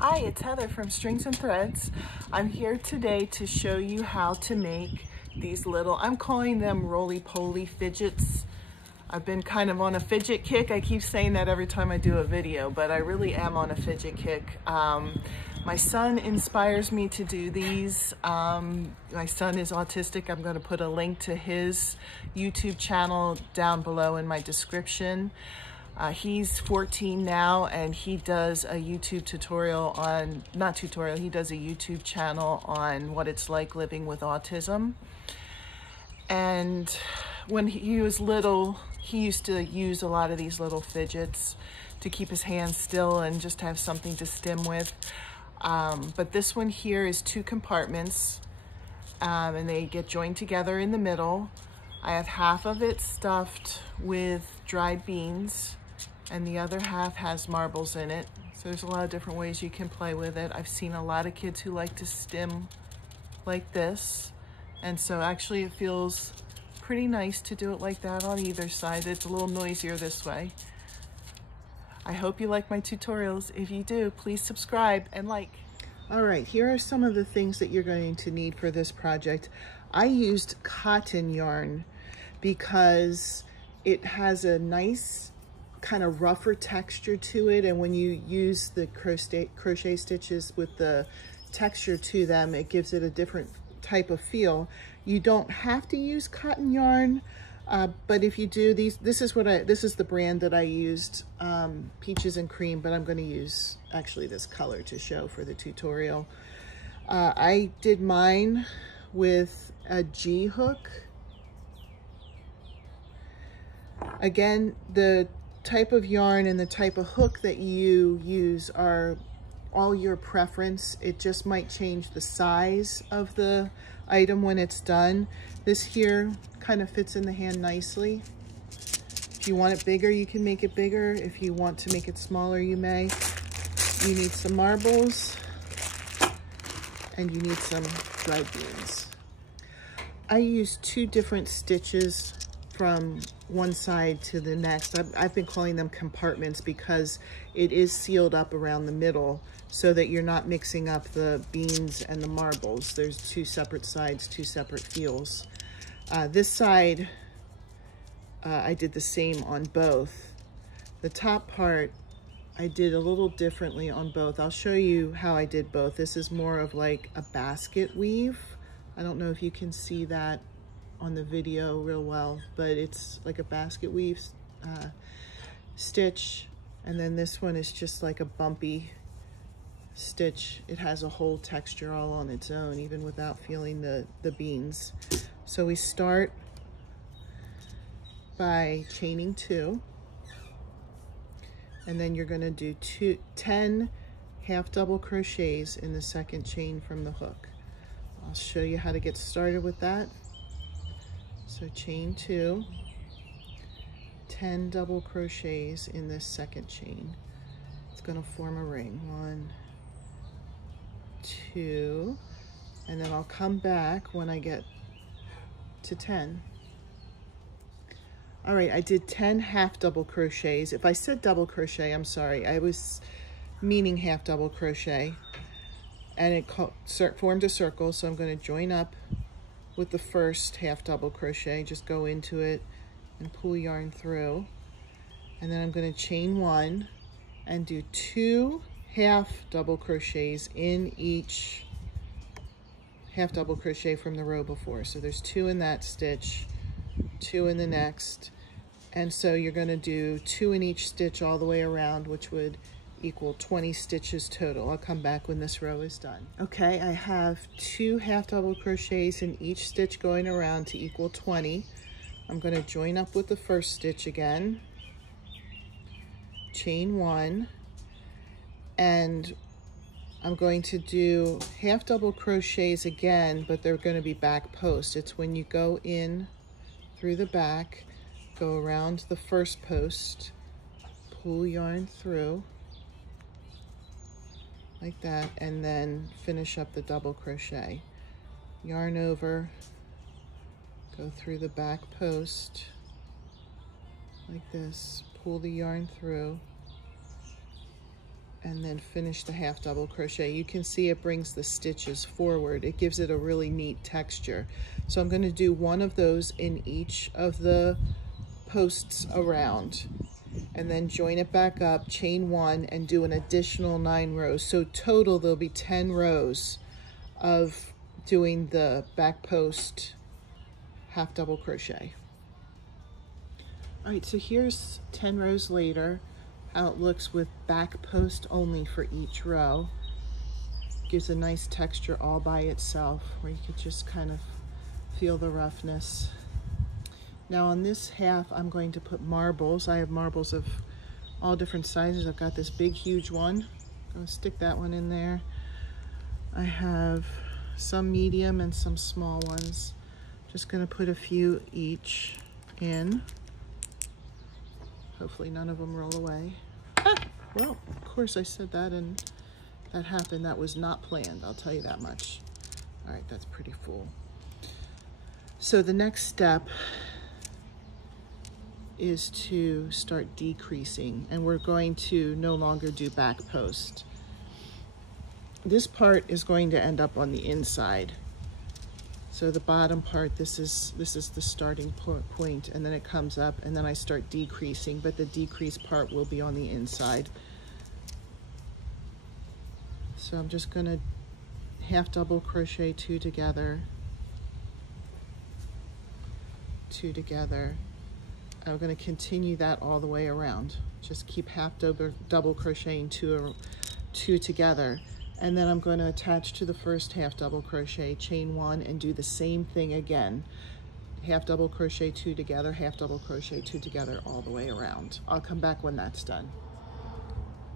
Hi, it's Heather from Strings and Threads. I'm here today to show you how to make these little, I'm calling them roly-poly fidgets. I've been kind of on a fidget kick. I keep saying that every time I do a video, but I really am on a fidget kick. My son inspires me to do these. My son is autistic. I'm going to put a link to his YouTube channel down below in my description. He's 14 now, and he does a YouTube tutorial on, not tutorial, he does a YouTube channel on what it's like living with autism. And when he was little, he used to use a lot of these little fidgets to keep his hands still and just have something to stim with. But this one here is 2 compartments, and they get joined together in the middle. I have half of it stuffed with dried beans, and the other half has marbles in it. So there's a lot of different ways you can play with it. I've seen a lot of kids who like to stim like this. And so actually it feels pretty nice to do it like that on either side. It's a little noisier this way. I hope you like my tutorials. If you do, please subscribe and like. All right, here are some of the things that you're going to need for this project. I used cotton yarn because it has a nice kind of rougher texture to it, and when you use the crochet stitches with the texture to them, it gives it a different type of feel. You don't have to use cotton yarn, but if you do, this is the brand that I used, Peaches and Cream, but I'm going to use actually this color to show for the tutorial. I did mine with a G hook. Again, the type of yarn and the type of hook that you use are all your preference. It just might change the size of the item when it's done. This here kind of fits in the hand nicely. If you want it bigger, you can make it bigger. If you want to make it smaller, you may. You need some marbles, and you need some dried beans. I use 2 different stitches from one side to the next. I've been calling them compartments because it is sealed up around the middle so that you're not mixing up the beans and the marbles. There's 2 separate sides, 2 separate feels. This side, I did the same on both. The top part, I did a little differently on both. I'll show you how I did both. This is more of like a basket weave. I don't know if you can see that on the video real well, but it's like a basket weave stitch, and then this one is just like a bumpy stitch. It has a whole texture all on its own, even without feeling the beans. So we start by chaining 2, and then you're going to do 10 half double crochets in the second chain from the hook. I'll show you how to get started with that. So chain 2, 10 double crochets in this second chain. It's going to form a ring. 1, 2, and then I'll come back when I get to 10. All right, I did 10 half double crochets. If I said double crochet, I'm sorry. I was meaning half double crochet, and it formed a circle, so I'm going to join up with the first half double crochet. Just go into it and pull yarn through, and then I'm going to chain 1 and do 2 half double crochets in each half double crochet from the row before. So there's 2 in that stitch, 2 in the next, and so you're going to do 2 in each stitch all the way around, which would equal 20 stitches total. I'll come back when this row is done. Okay, I have 2 half double crochets in each stitch going around to equal 20. I'm going to join up with the first stitch again, chain 1, and I'm going to do half double crochets again, but they're going to be back post. It's when you go in through the back, go around the first post, pull yarn through like that, and then finish up the double crochet. Yarn over, go through the back post like this, pull the yarn through, and then finish the half double crochet. You can see it brings the stitches forward. It gives it a really neat texture. So I'm going to do one of those in each of the posts around, and then join it back up, chain 1, and do an additional 9 rows. So total there'll be 10 rows of doing the back post half double crochet. All right, so here's 10 rows later, how it looks with back post only for each row. Gives a nice texture all by itself, where you could just kind of feel the roughness. Now on this half, I'm going to put marbles. I have marbles of all different sizes. I've got this big, huge one. I'm gonna stick that one in there. I have some medium and some small ones. Just gonna put a few each in. Hopefully none of them roll away. Ah, well, of course I said that and that happened. That was not planned, I'll tell you that much. All right, that's pretty full. So the next step is to start decreasing, and we're going to no longer do back post. This part is going to end up on the inside. So the bottom part, this is the starting point, and then it comes up, and then I start decreasing, but the decrease part will be on the inside. So I'm just gonna half double crochet 2 together, 2 together. I'm gonna continue that all the way around. Just keep half double crocheting 2 together. And then I'm going to attach to the first half double crochet, chain 1, and do the same thing again. Half double crochet 2 together, half double crochet 2 together all the way around. I'll come back when that's done.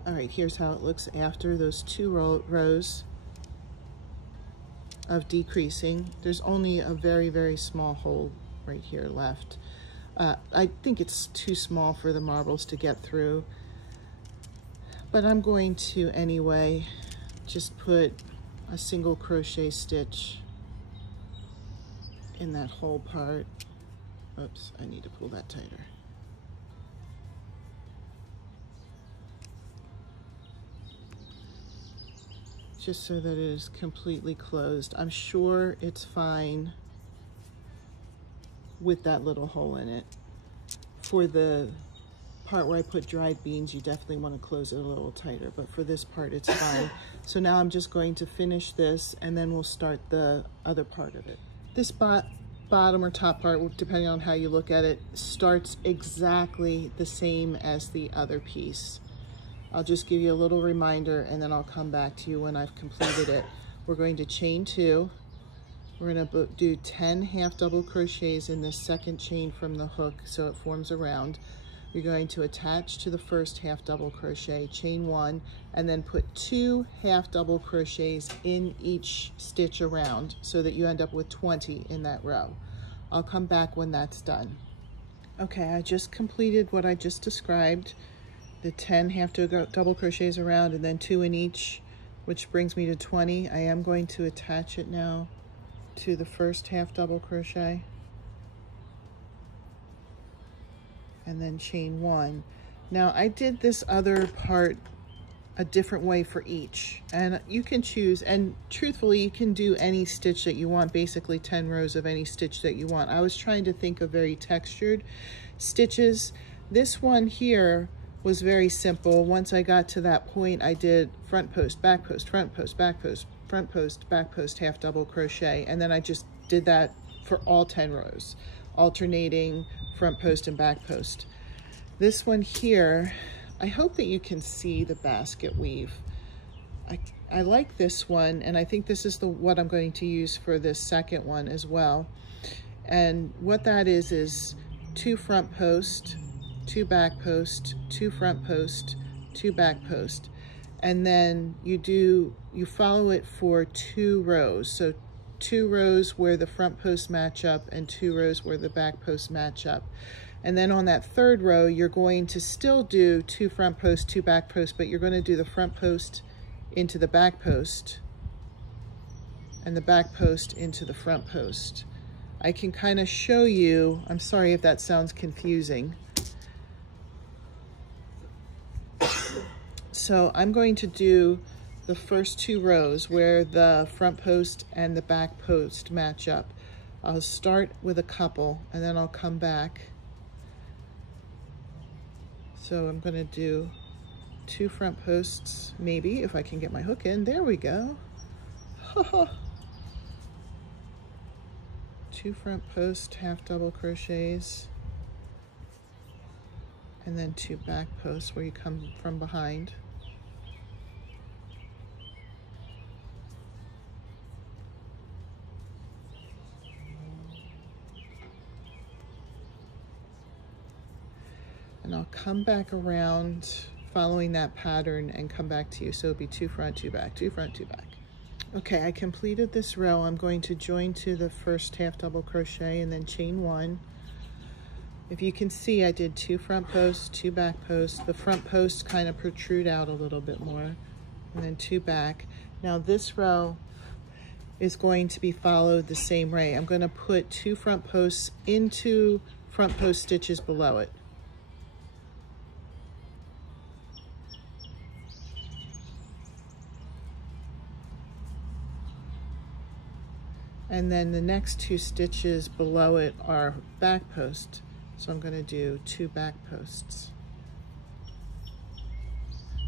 All right, here's how it looks after those 2 rows of decreasing. There's only a very, very small hole right here left. I think it's too small for the marbles to get through, but I'm going to anyway just put a single crochet stitch in that whole part. Oops, I need to pull that tighter. Just so that it is completely closed. I'm sure it's fine with that little hole in it. For the part where I put dried beans, you definitely want to close it a little tighter, but for this part it's fine. So now I'm just going to finish this, and then we'll start the other part of it. This bottom or top part, depending on how you look at it, starts exactly the same as the other piece. I'll just give you a little reminder, and then I'll come back to you when I've completed it. We're going to chain 2. We're going to do 10 half double crochets in this second chain from the hook so it forms a round. You're going to attach to the first half double crochet, chain 1, and then put 2 half double crochets in each stitch around so that you end up with 20 in that row. I'll come back when that's done. Okay, I just completed what I just described, the 10 half double crochets around and then 2 in each, which brings me to 20. I am going to attach it now to the first half double crochet, and then chain 1. Now I did this other part a different way for each, and you can choose, and truthfully you can do any stitch that you want, basically 10 rows of any stitch that you want. I was trying to think of very textured stitches. This one here was very simple. Once I got to that point, I did front post, back post, front post, back post, front post, back post, half double crochet, and then I just did that for all 10 rows, alternating front post and back post. This one here, I hope that you can see the basket weave. I like this one, and I think this is what I'm going to use for this second one as well. And what that is 2 front post, 2 back post, 2 front post, 2 back post. And then you follow it for 2 rows. So 2 rows where the front posts match up and 2 rows where the back posts match up. And then on that 3rd row, you're going to still do 2 front posts, 2 back posts, but you're going to do the front post into the back post and the back post into the front post. I can kind of show you, I'm sorry if that sounds confusing. So I'm going to do the first 2 rows where the front post and the back post match up. I'll start with a couple and then I'll come back. So I'm going to do 2 front posts, maybe, if I can get my hook in. There we go. 2 front post half double crochets, and then 2 back posts where you come from behind. And I'll come back around following that pattern and come back to you. So it'll be 2 front, 2 back, 2 front, 2 back. Okay, I completed this row. I'm going to join to the first half double crochet and then chain 1. If you can see, I did 2 front posts, 2 back posts. The front posts kind of protrude out a little bit more, and then 2 back. Now this row is going to be followed the same way. I'm going to put 2 front posts into front post stitches below it. And then the next 2 stitches below it are back posts. So I'm going to do 2 back posts.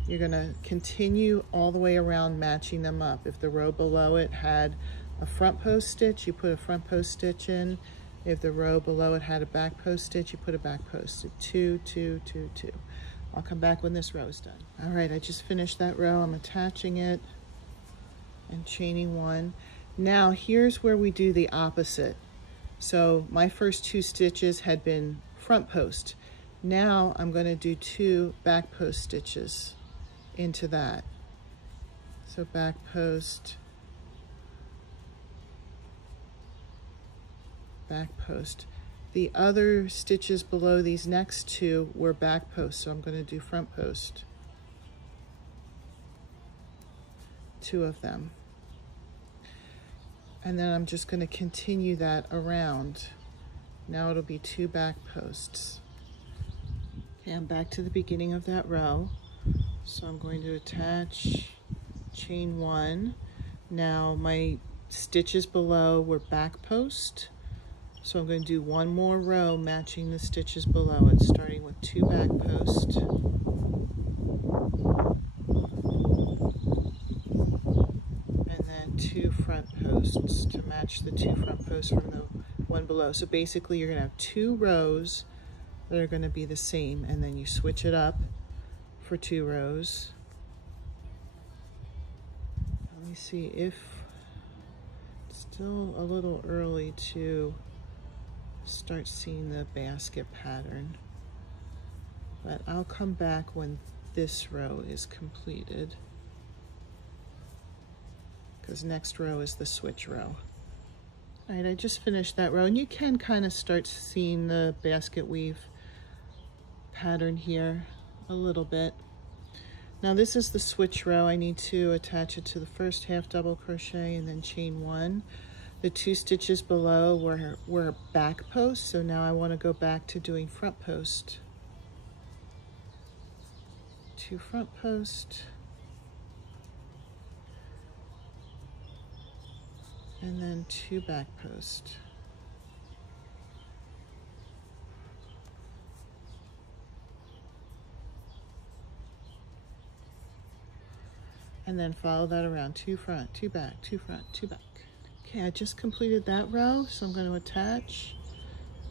You're going to continue all the way around matching them up. If the row below it had a front post stitch, you put a front post stitch in. If the row below it had a back post stitch, you put a back post. So 2, 2, 2, 2. I'll come back when this row is done. All right, I just finished that row. I'm attaching it and chaining 1. Now here's where we do the opposite. So my first 2 stitches had been front post. Now I'm going to do 2 back post stitches into that. So back post, back post. The other stitches below these next 2 were back posts, so I'm going to do front post. 2 of them. And then I'm just going to continue that around. Now it'll be 2 back posts. Okay, I'm back to the beginning of that row. So I'm going to attach, chain 1. Now my stitches below were back post. So I'm going to do 1 more row matching the stitches below it, starting with 2 back posts. And then 2 front posts to match the 2 front posts from the one below. So basically you're going to have 2 rows that are going to be the same, and then you switch it up for 2 rows. Let me see if it's still a little early to start seeing the basket pattern, but I'll come back when this row is completed, because next row is the switch row. All right, I just finished that row, and you can kind of start seeing the basket weave pattern here a little bit. Now this is the switch row. I need to attach it to the first half double crochet and then chain 1. The 2 stitches below were back posts, so now I want to go back to doing front post. 2 front post. And then 2 back post. And then follow that around, 2 front, 2 back, 2 front, 2 back. Okay, I just completed that row, so I'm going to attach,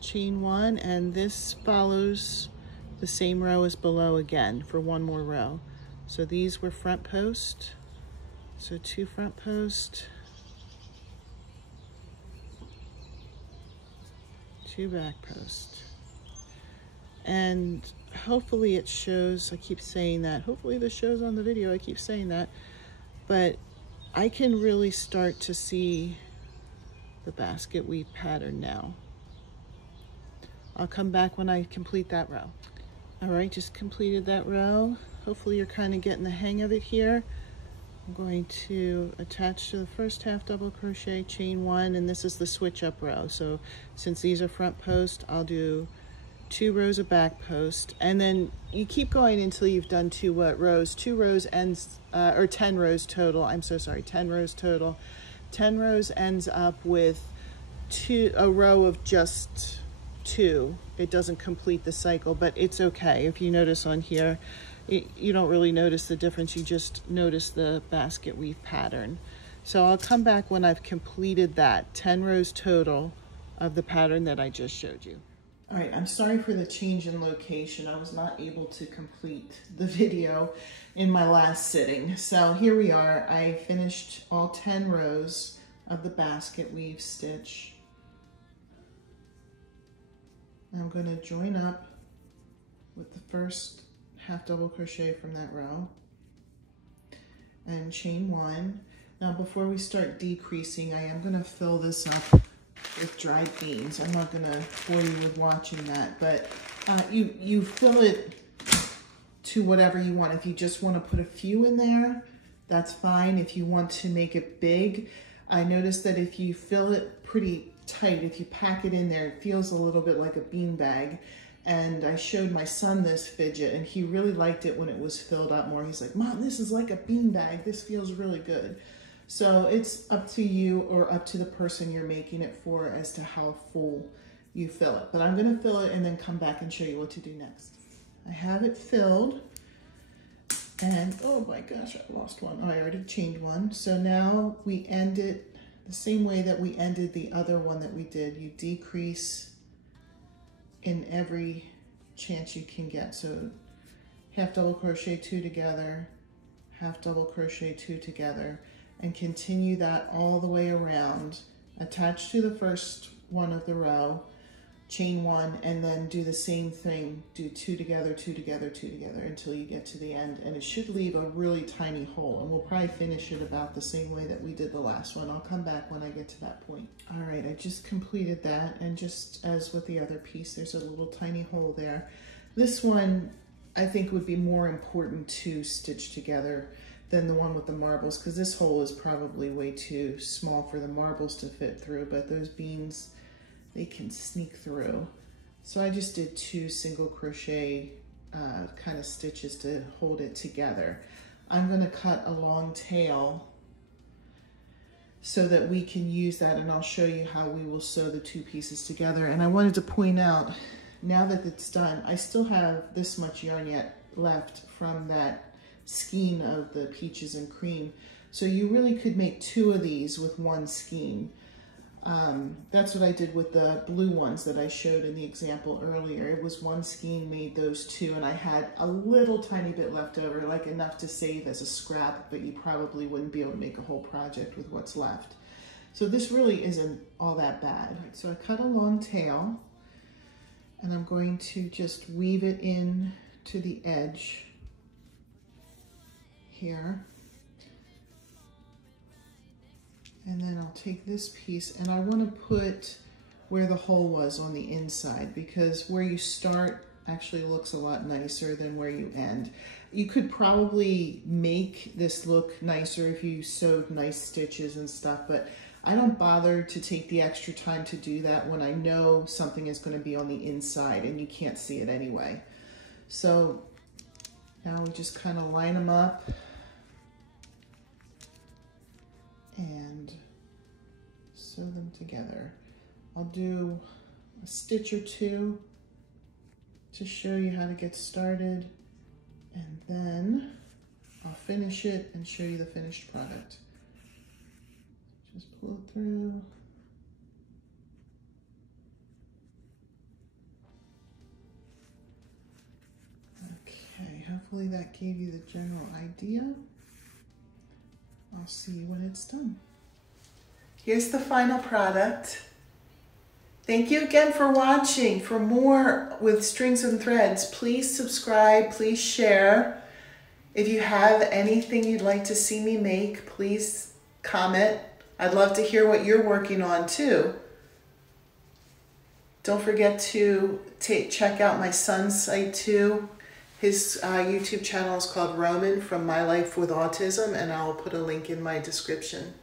chain 1, and this follows the same row as below again for 1 more row. So these were front post, so 2 front post, 2 back post. And hopefully it shows, I keep saying that, hopefully this shows on the video, I keep saying that, but I can really start to see the basket weave pattern now. I'll come back when I complete that row. All right, just completed that row. Hopefully you're kind of getting the hang of it here. I'm going to attach to the first half double crochet, chain 1, and this is the switch up row. So since these are front post, I'll do 2 rows of back post, and then you keep going until you've done 2 rows. 2 rows ends, or 10 rows total. I'm so sorry, 10 rows total. 10 rows ends up with a row of just 2. It doesn't complete the cycle, but it's okay. If you notice on here, you don't really notice the difference. You just notice the basket weave pattern. So I'll come back when I've completed that 10 rows total of the pattern that I just showed you. All right, I'm sorry for the change in location. I was not able to complete the video in my last sitting. So here we are. I finished all 10 rows of the basket weave stitch. I'm going to join up with the first half double crochet from that row and chain 1. Now before we start decreasing, I am going to fill this up with dried beans. I'm not going to bore you with watching that, but you fill it to whatever you want. If you just want to put a few in there, that's fine. If you want to make it big, I noticed that if you fill it pretty tight, if you pack it in there, it feels a little bit like a bean bag. And I showed my son this Fidget, and he really liked it when it was filled up more. He's like, Mom, this is like a bean bag. This feels really good. So it's up to you, or up to the person you're making it for, as to how full you fill it. But I'm going to fill it and then come back and show you what to do next. I have it filled, and oh my gosh, I lost one. Oh, I already chained one. So now we end it the same way that we ended the other one that we did. You decrease in every chance you can get. So half double crochet 2 together, half double crochet 2 together, and continue that all the way around. Attach to the first one of the row, chain 1, and then do the same thing. Do 2 together, 2 together, 2 together until you get to the end, and it should leave a really tiny hole, and we'll probably finish it about the same way that we did the last one. I'll come back when I get to that point. All right, I just completed that, and just as with the other piece, there's a little tiny hole there. This one I think would be more important to stitch together than the one with the marbles, because this hole is probably way too small for the marbles to fit through, but those beans, they can sneak through. So I just did 2 single crochet kind of stitches to hold it together. I'm going to cut a long tail so that we can use that, and I'll show you how we will sew the 2 pieces together. And I wanted to point out, now that it's done, I still have this much yarn yet left from that skein of the peaches and cream. So you really could make 2 of these with 1 skein. That's what I did with the blue ones that I showed in the example earlier. It was 1 skein made those 2, and I had a little tiny bit left over, like enough to save as a scrap, but you probably wouldn't be able to make a whole project with what's left. So this really isn't all that bad. So I cut a long tail, and I'm going to just weave it in to the edge here. And then I'll take this piece, and I want to put where the hole was on the inside, because where you start actually looks a lot nicer than where you end. You could probably make this look nicer if you sewed nice stitches and stuff, but I don't bother to take the extra time to do that when I know something is going to be on the inside and you can't see it anyway. So now we just kind of line them up and sew them together. I'll do a stitch or 2 to show you how to get started, and then I'll finish it and show you the finished product. Just pull it through. Okay, hopefully that gave you the general idea. I'll see you when it's done. Here's the final product. Thank you again for watching. For more with Strings and Threads, please subscribe, please share. If you have anything you'd like to see me make, please comment. I'd love to hear what you're working on too. Don't forget to check out my son's site too. His YouTube channel is called Roman from My Life with Autism, and I'll put a link in my description.